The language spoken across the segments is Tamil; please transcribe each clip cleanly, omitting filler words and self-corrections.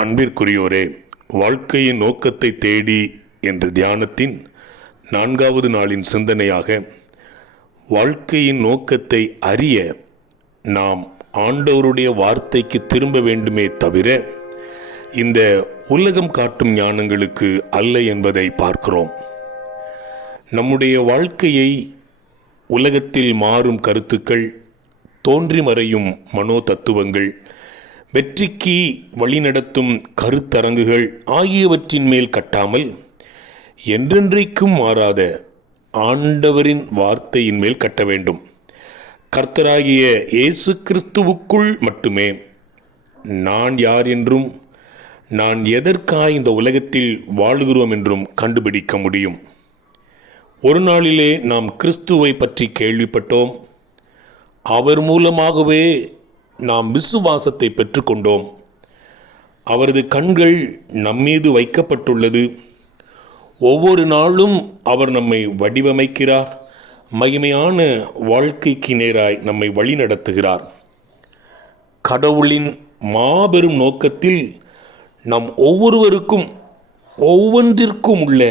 அன்பிற்குரியோரே, வாழ்க்கையின் நோக்கத்தை தேடி என்ற தியானத்தின் 4வது நாளின் சிந்தனையாக, வாழ்க்கையின் நோக்கத்தை அறிய நாம் ஆண்டவருடைய வார்த்தைக்கு திரும்ப வேண்டுமே தவிர இந்த உலகம் காட்டும் ஞானங்களுக்கு அல்ல என்பதை பார்க்கிறோம். நம்முடைய வாழ்க்கையை உலகத்தில் மாறும் கருத்துக்கள், தோன்றி மறையும் மனோ தத்துவங்கள், வெற்றிக்கு வழிநடத்தும் கருத்தரங்குகள் ஆகியவற்றின் மேல் கட்டாமல் என்றென்றைக்கும் மாறாத ஆண்டவரின் வார்த்தையின் மேல் கட்ட வேண்டும். கர்த்தராகிய இயேசு கிறிஸ்துவுக்குள் மட்டுமே நான் யார் என்றும் நான் எதற்காக இந்த உலகத்தில் வாழுகிறோம் என்றும் கண்டுபிடிக்க முடியும். ஒரு நாளிலே நாம் கிறிஸ்துவை பற்றி கேள்விப்பட்டோம். அவர் மூலமாகவே நாம் விசுவாசத்தை பெற்றுக்கொண்டோம். அவரது கண்கள் நம்மீது வைக்கப்பட்டுள்ளது. ஒவ்வொரு நாளும் அவர் நம்மை வடிவமைக்கிறார். மகிமையான வாழ்க்கைக்கு நேராய் நம்மை வழி நடத்துகிறார். கடவுளின் மாபெரும் நோக்கத்தில் நம் ஒவ்வொருவருக்கும் ஒவ்வொன்றிற்கும் உள்ள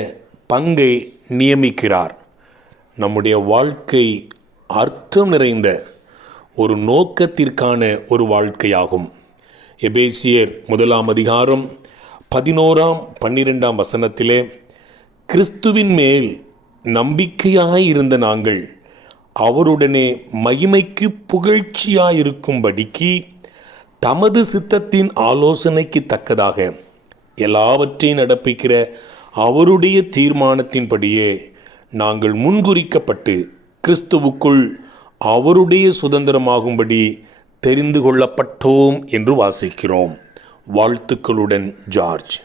பங்கை நியமிக்கிறார். நம்முடைய வாழ்க்கை அர்த்தம் நிறைந்த ஒரு நோக்கத்திற்கான ஒரு வாழ்க்கையாகும். எபேசியர் 1 அதிகாரம் 11-12 வசனத்திலே, கிறிஸ்துவின் மேல் நம்பிக்கையாயிருந்த நாங்கள் அவருடனே மகிமைக்கு புகழ்ச்சியாயிருக்கும்படிக்கு தமது சித்தத்தின் ஆலோசனைக்கு தக்கதாக எல்லாவற்றையும் நடப்பிக்கிற அவருடைய தீர்மானத்தின்படியே நாங்கள் முன்குறிக்கப்பட்டு கிறிஸ்துவுக்குள் அவருடைய சுதந்திரமாகும்படி தெரிந்து கொள்ளப்பட்டோம் என்று வாசிக்கிறோம். வாழ்த்துக்களுடன் ஜார்ஜ்.